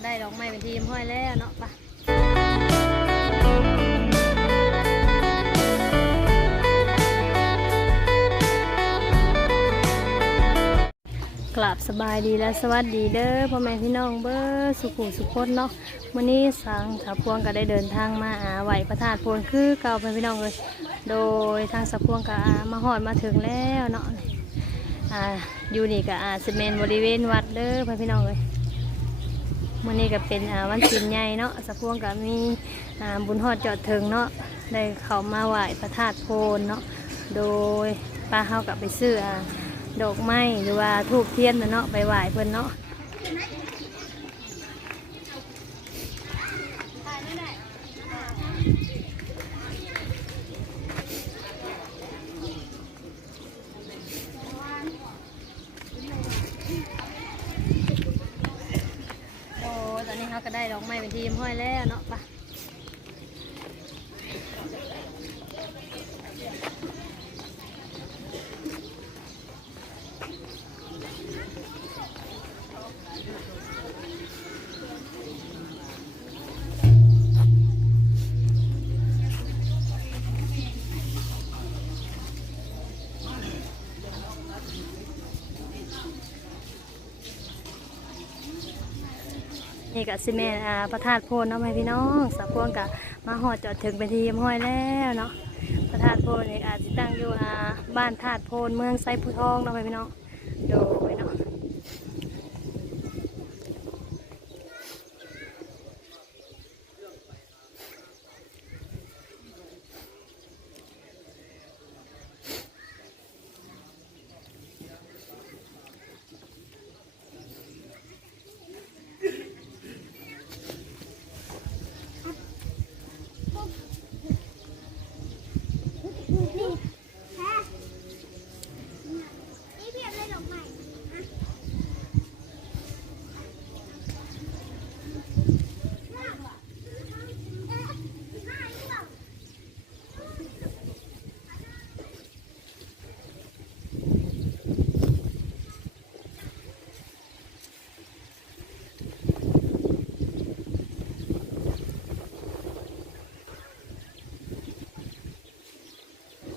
ก็ได้ดอกไม้เป็นทีมห้อยแล้วเนาะปะกลับสบายดีและสวัสดีเด้อพ่อแม่พี่น้องเบอร์สุขุสุขคนเนาะวันนี้สังสาวพวงก็ได้เดินทางมาอาไหวพระธาตุโพนคือเก่าพ่อพี่น้องเลยโดยทางสาวพวงก็มาหอดมาถึงแล้วเนาะอ่าอยู่นี่ก็อาซีเมนบริเวณวัดเด้อพ่อพี่น้องเลย มื่อนี้ก็เป็นวันศีลใหญ่เนาะสะพวงก็มีบุญฮอดจอดถึงเนาะได้เข้ามาไหว้พระธาตุโพนเนาะโดยป้าเฮากับไปซื้อดอกไม้หรือว่าทูบเทียนเนาะไปไหว้เพิ่นเนาะโอ้ตอนนี้ เขาก็ไป็นทีมห้อยแล้วเนาะ นี่กับซีเมนอ่าพระธาตุโพนเนาะแม่พี่น้องสะพวงกับมาหอดจอดถึงเป็นทีมห้อยแล้วเนาะพระธาตุโพนนี่อาจจะตั้งอยู่อ่าบ้านธาตุโพนเมืองไซผู้ทองเนาะแม่พี่น้องโดยเนาะ นี่เพียบเลยดอกไม้อะ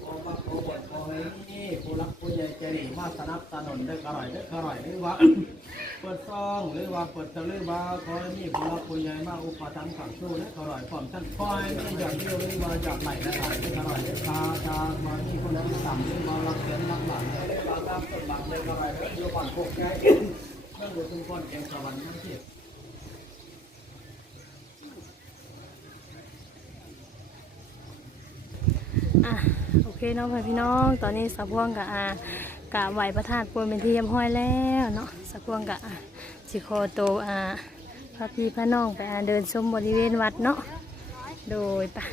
ขอบักขอบทขอให้นี่ ผู้รักผู้ใหญ่ใจดีมาสนับสนุนได้กระไรได้กระไรหรือว่า เปิดซองหรือว่าเปิดตะลือว่าขอให้นี่ผู้รักผู้ใหญ่มาอุปถัมภ์ขังสู้และกระไรพร้อมท่านคอยไม่อย่ากเดียวหรือว่าอย่ากไหลและไหลายได้กระไรได้ตาตามานี่คนนั้นต่ำหรือมารักเสียนรักหลานได้บางตามต้นบางได้กระไรได้อยู่บ้านพวกแกเรื่องดูทุกคนแกงสวรรค์ทั้งเที่อะ เคเนาะพ่อพี่น้อง ตอนนี้สะพวงกับอากะไหวพระธาตุโพนเป็นทีมห้อยแล้วเนาะสะพวงกับสิโคโตอาพระพี่พระน้องไปอาเดินชมบริเวณวัดเนาะโดยปะ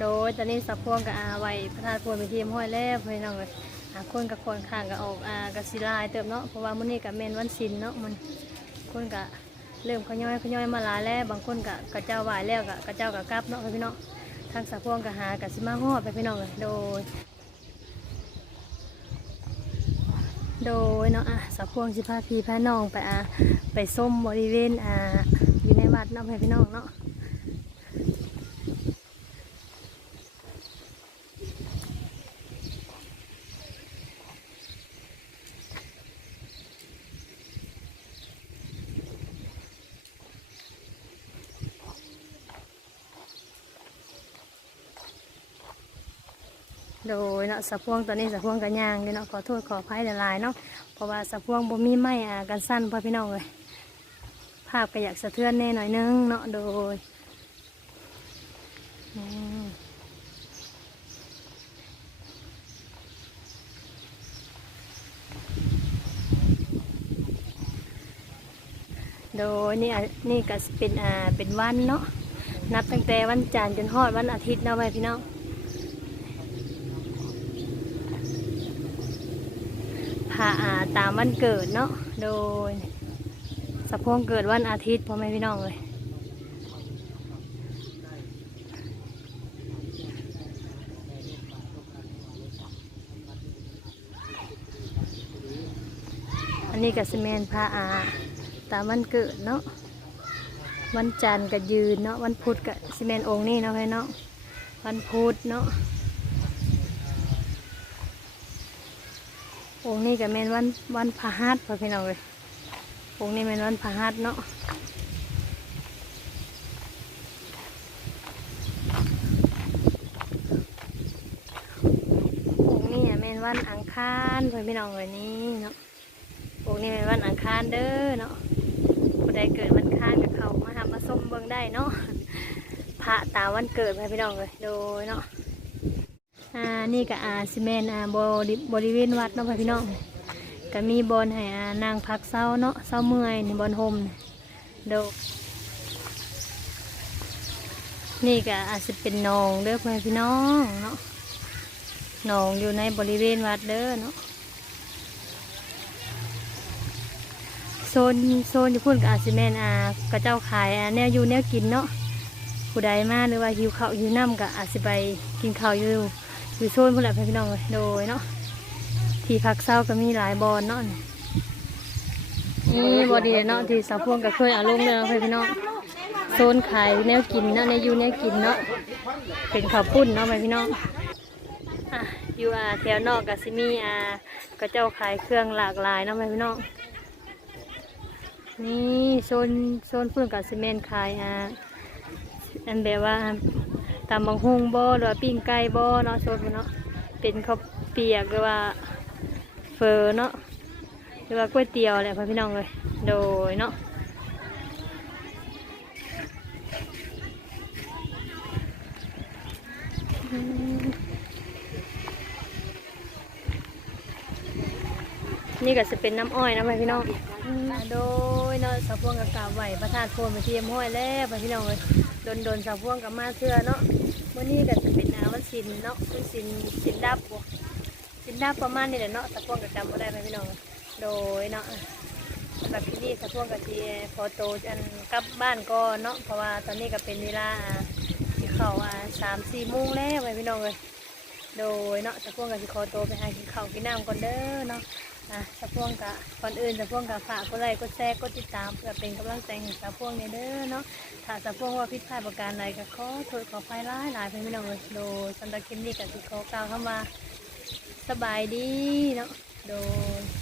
โดยตอนนี้สับพวงกับอาไว้พระธาตุพลเป็นทีมห้อยแล้วพี่น้องเลยอาคนกับคนข้างกับออกอากสิลายเติมเนาะเพราะว่ามื้อนี้กับเมนวันศิลเนาะมันคนกับเริ่มขย่อยขย่อยมาลาแล้วบางคนกับกระเจ้าไหวแล้วกับกระเจ้ากับกลับเนาะพี่น้องทางสับพวงกับหากับสิมาฮอดไปพี่น้องเลยโดยโดยเนาะอะสับพวงสิพาพี่พาน้องไปอะไปส้มบริเวณอ่าอยู่ในวัดเนาะพี่น้องเนาะ โดยเนาะสะพวงตอนนี้สะพวงกันยางเลยเนาะขอโทษขออภัยหลายๆเนาะเพราะว่าสะพวงบ่มีไม้อ่ากันสั้นพ่อพี่น้องเลยภาพก็อยากสะเทือนแน่หน่อยนึงเนาะโดยอืมโดยนี่นี่ก็เป็นอ่าเป็นวันเนาะนับตั้งแต่วันจันทร์จนฮอดวันอาทิตย์เนาะไปพี่น้อง ผ่าอาตามวันเกิดเนาะโดยสะพวงเกิดวันอาทิตย์พ่อแม่พี่น้องเลยอันนี้กับซีเมนพระอาตามวันเกิดเนาะวันจันทร์กับยืนเนาะวันพุธกับซีเมนองค์นี่เนาะพี่น้องวันพุธเนาะ องนี้กับเมนวันวันพหัสพ่อพี่น้องเลยองนี้เป็นวันพหัสเนาะองนี้เป็นวันอังคารเพื่อพี่น้องเลยนี้เนาะองนี้เป็นวันอังคารเด้อเนาะผู้ใดเกิดวันคารกับเขามาทำมาส้มเบิ่งได้เนาะพระตาวันเกิดเพื่อพี่น้องเลยโดยเนาะ อ่านี่ก็อาซิเมนอ่าบริบริเวณวัดเนาะพ่อพี่น้องก็มีบอลให้อ่านางพักเศร้าเนาะเศร้าเมื่อยนี่บอลโฮมโดนี่ก็อาจจะเป็นนองเด้อเพื่อนพี่น้องเนาะนองอยู่ในบริเวณวัดเด้อเนาะโซนโซนอยู่พุ่นกับอาซิเมนอากระเจ้าขายอาแนวอยู่แนวกินเนาะผู้ใดมาหรือว่าหิวข้าวหิวน้ำก็อาจจะไปกินข้าวอยู่ อยู่โซนพุ่นแหละเพื่อนพี่น้องเลยโดยเนาะที่พักเศร้าก็มีหลายบอลเนาะนี่บอดีเนาะที่สาวพวงก็เคยเอาลงเลยเนาะพี่น้องโซนขายแนวกินเนาะในยูแนวกินเนาะเป็นข้าวปุ้นเนาะพี่น้องอะอยู่อาแถวนอกก็สิมีอาก็เจ้าขายเครื่องหลากหลายเนาะพี่น้องนี่โซนโซนพุ่นกับซีเมนขายอ่าอันแบบว่า ตำบังฮุงบ่หรือว่าปิ้งไก่บ่เนาะโซนเนาะเป็นข้าวเปียกหรือว่าเฟอเนาะหรือว่าก๋วยเตี๋ยวแหละพ่อพี่น้องเลยโดยเนาะนี่ก็จะเป็นน้ำอ้อยนะพ่อพี่น้อง โดยเนาะสาวพวงกับกาบไหวพระธาตุโพนไปเทียมห้อยแล้วพ่อพี่น้องเลยโดนโดนสาวพวงกับมาเสื้อเนาะ วันนี้ก็จะเป็นอาวันศิลเนาะวันศิลศิลดับบ่สินดาประมาณนี้แหละเนาะสะพวงกับจำบ่ได้ไหมพี่น้องโดยเนาะสำหรับที่นี่สะพวงกับทีพอโตจันกลับบ้านก็เนาะเพราะว่าตอนนี้ก็เป็นเวลาที่เขาอ่าสามสี่โมงแล้วไปพี่น้องเลยโดยเนาะสะพวงกับที่คอโตไปหากินข้าวกินน้ำก่อนเด้อเนาะ อะสะพวงกับก่อนอื่นสะพวงกับฝากกดไลค์กดแชร์กดติดตามเพื่อเป็นกำลังใจให้สะพวงเนี่ยเด้อเนาะถ้าสะพวงว่าผิดพลาดประการใดก็ขอโทษขอไฟร้ายหลายไปพี่น้องเลยโดยสำหรับคลิปนี้กับที่ขอกล่าวคำว่าสบายดีเนาะโดย